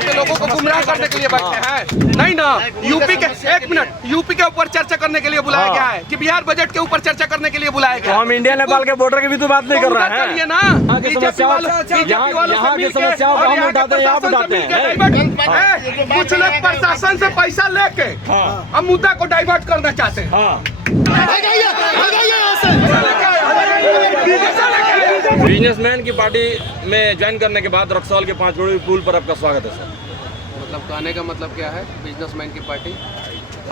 यहाँ पे लोगों को गुमराह करने के लिए बैठे हैं? नहीं ना, यूपी के एक मिनट, यूपी के ऊपर चर्चा करने के लिए बुलाया गया है कि बिहार बजट के ऊपर चर्चा करने के लिए बुलाया गया? हम इंडिया नेपाल के बॉर्डर की भी तो बात नहीं कर रहे हैं। चलिए ना, यहाँ की समस्याओं को हम उठाते हैं, आप उठाते हैं। कुछ लोग प्रशासन से पैसा लेके हम मुद्दा को डाइवर्ट करना चाहते हैं। बिजनेसमैन की पार्टी में ज्वाइन करने के बाद रक्सौल के 5 करोड़ पुल पर आपका स्वागत है सर। मतलब कहने का मतलब क्या है, बिजनेसमैन की पार्टी?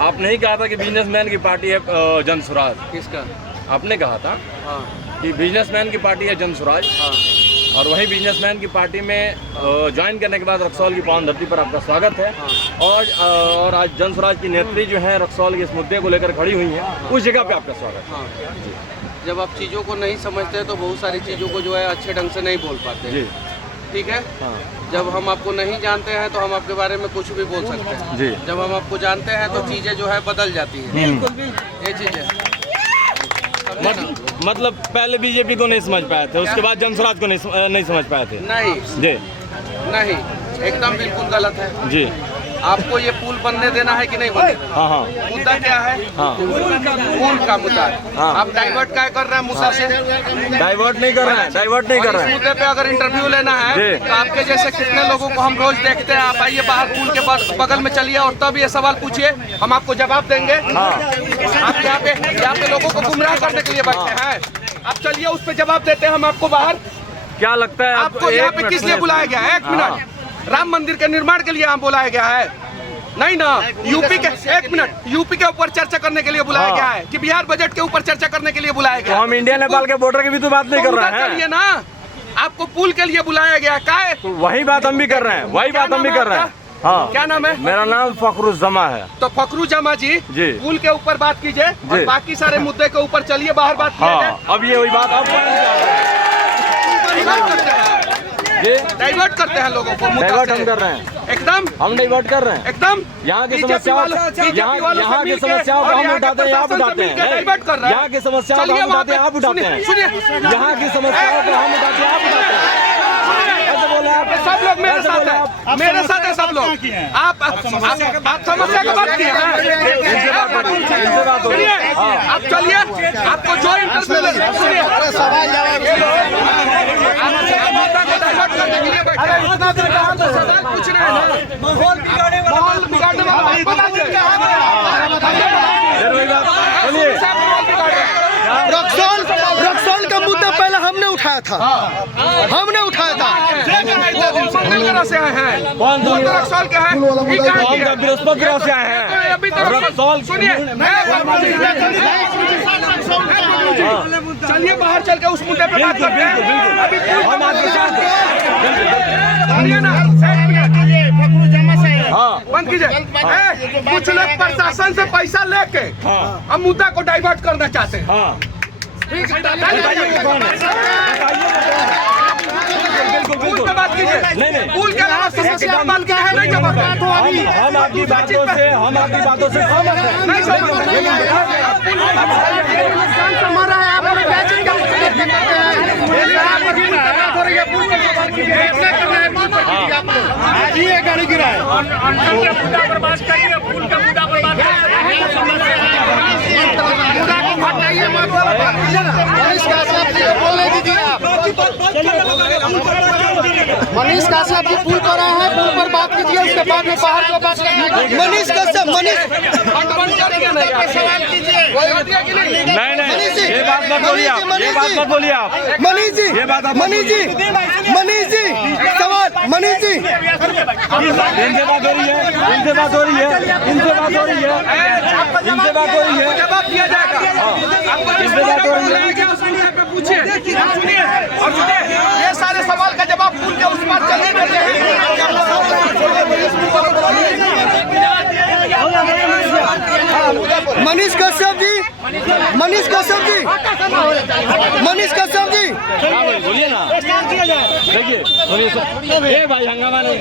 आपने ही कहा था कि बिजनेसमैन की पार्टी है जन स्वराज। किसका? आपने कहा था हाँ कि बिजनेसमैन की पार्टी है जन स्वराज। हाँ। और वही बिजनेसमैन की पार्टी में ज्वाइन करने के बाद रक्सौल की पावन धरती पर आपका स्वागत है। और आज जन स्वराज की नेत्री जो है रक्सौल के इस मुद्दे को लेकर खड़ी हुई है, उस जगह पे आपका स्वागत है। जब आप चीज़ों को नहीं समझते तो बहुत सारी चीज़ों को जो है अच्छे ढंग से नहीं बोल पाते। जी ठीक है। हाँ जब हम आपको नहीं जानते हैं तो हम आपके बारे में कुछ भी बोल सकते हैं। जी। जब हम आपको जानते हैं तो चीज़ें जो है बदल जाती हैं। ये चीज़ें मतलब पहले बीजेपी को नहीं समझ पाए थे, उसके बाद जन स्वराज को नहीं समझ पाए थे। नहीं जी नहीं, एकदम बिल्कुल गलत है जी। आपको ये पुल बनने देना है कि नहीं बनने देना? हाँ हाँ। मुद्दा क्या है? हाँ। पुल का मुद्दा है। हाँ। आप डाइवर्ट क्या कर रहे हैं मुद्दा से? डाइवर्ट नहीं कर रहे हैं, डाइवर्ट नहीं कर रहे इस हैं। मुद्दे पे अगर इंटरव्यू लेना है जी। तो आपके जैसे कितने लोगों को हम रोज देखते हैं। आप आइए बाहर पुल के बगल में चलिए और तब ये सवाल पूछिए, हम आपको जवाब देंगे। हाँ। आप यहाँ पे लोगों को गुमराह करने के लिए बैठे हैं। आप चलिए उस पे जवाब देते हैं हम आपको बाहर। क्या लगता है आपको यहाँ पे किस लिए बुलाया गया है? एक मिनट, राम मंदिर के निर्माण के लिए यहाँ बुलाया गया है? नहीं ना, यूपी के एक मिनट, यूपी के ऊपर चर्चा करने के लिए बुलाया गया है कि बिहार बजट के ऊपर चर्चा करने के लिए बुलाया गया? हम इंडिया नेपाल के बॉर्डर की भी तो बात नहीं कर रहे हैं। चलिए ना, आपको पुल के लिए बुलाया गया है। तो वही बात हम भी कर रहे हैं, वही बात हम भी कर रहे हैं। हाँ। क्या नाम है? मेरा नाम फखरुज्जमा है। तो फखरुज्जमा जी पुल के ऊपर बात कीजिए और बाकी सारे मुद्दे के ऊपर चलिए बाहर बात कीजिए। अब ये वही बात डाइवर्ट करते हैं लोगों को। डाइवर्ट हम कर रहे हैं, एकदम हम डाइवर्ट कर रहे हैं। एकदम यहाँ की समस्याओं को हम उठाते हैं, आप उठाते हैं। डाइवर्ट कर रहे हैं। यहाँ की समस्याओं को हम उठाते हैं, आप उठाते हैं। यहाँ की समस्याओं को हम उठाते हैं, आप उठाते हैं। सब लोग मेरे साथ है, मेरे साथ है सब लोग। आप समस्या की बात किए हैं, आप चलिए, आपको जो इंटरव्यू सुनिए, सवाल जवाब कुछ नहीं है। माहौल बिगाड़ने वाला रक्सौल का मुद्दा पहले हमने उठाया था, हमने उठाया था। से आए हैं कौन रक्सौल के हैं? बृहस्पति से आए हैं। अभी तो रक्सौल सुनिए, चलिए बाहर चल के उस मुद्दे पे बात करते हैं। हम आपके साथ हैं। बंद कीजिए। कुछ लोग प्रशासन से पैसा लेके हम मुद्दा को डाइवर्ट करना चाहते हैं। पुल पे बात कीजिए। पुल के अलावा समस्या बात कीजिए। हम आपकी बातों से सहमत हैं। नहीं गाड़ी गिरा है। मुद्दा पर बात करिए, पुल का मुद्दा पर बात करिए। मनीष काश्यप जी पुल पर आए हैं, पुल पर बात कीजिए, उसके बाद में बाहर को बात करेंगे। मनीष काश्यप, नहीं, ये बात मत बोलिए आप, ये बात मत बोलिए आप। मनीष जी, सवाल, मनीष जी, इनसे बात हो रही है, इनसे बात हो रही है। जवाब दिया जाएगा। इनसे बात हो रही है। पूछिए और सुनिए, ये सारे सवाल का जवाब पुल के उस पार चलिए। मनीष कश्यप जी, बोलिए ना। देखिए सुनिए भाई, हंगामा नहीं।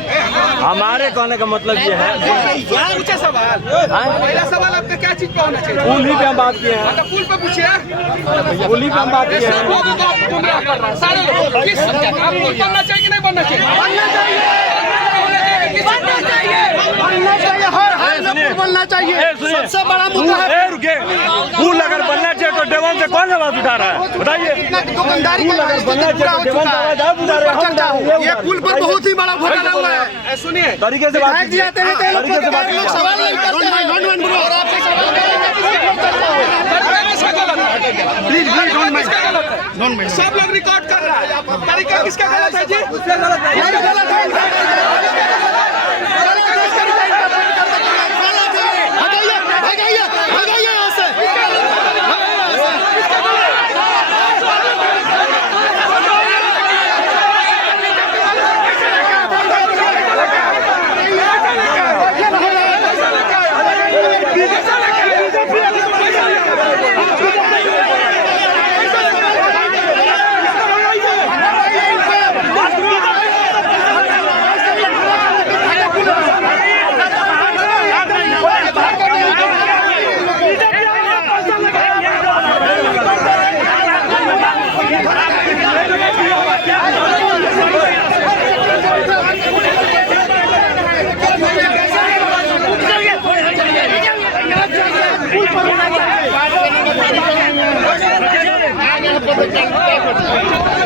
हमारे कहने का मतलब ये है, पूछे सवाल। पहला सवाल आपका क्या चीज पे होना चाहिए? पुल ही पे हम बात किए हैं, पुल पे पूछिए। पुल ही पे हम बात किए हैं। लोगों को आपको गुमराह कर रहा है, सारे लोग। किस आप पुल बनना चाहिए कि नहीं बनना चाहिए? बनना चाहिए। चाहिए, सबसे बड़ा मुद्दा है। रुके, पुल अगर बनना चाहिए तो डेवन से कौन आवाज उठा रहा है बताइए? दुकानदारी का पूरा हो चुका है। ये पुल पर बहुत ही बड़ा घोटाला हुआ है। सुनिए, तरीके से बात कीजिए। लोग सवाल नहीं करते हैं। और आपसे सवाल प्लीज प्लीज डोंट माइंड, सब लोग रिकॉर्ड कर रहा है। तरीका किसका गलत है जी? गलत है। भगाइए यहाँ से। आगे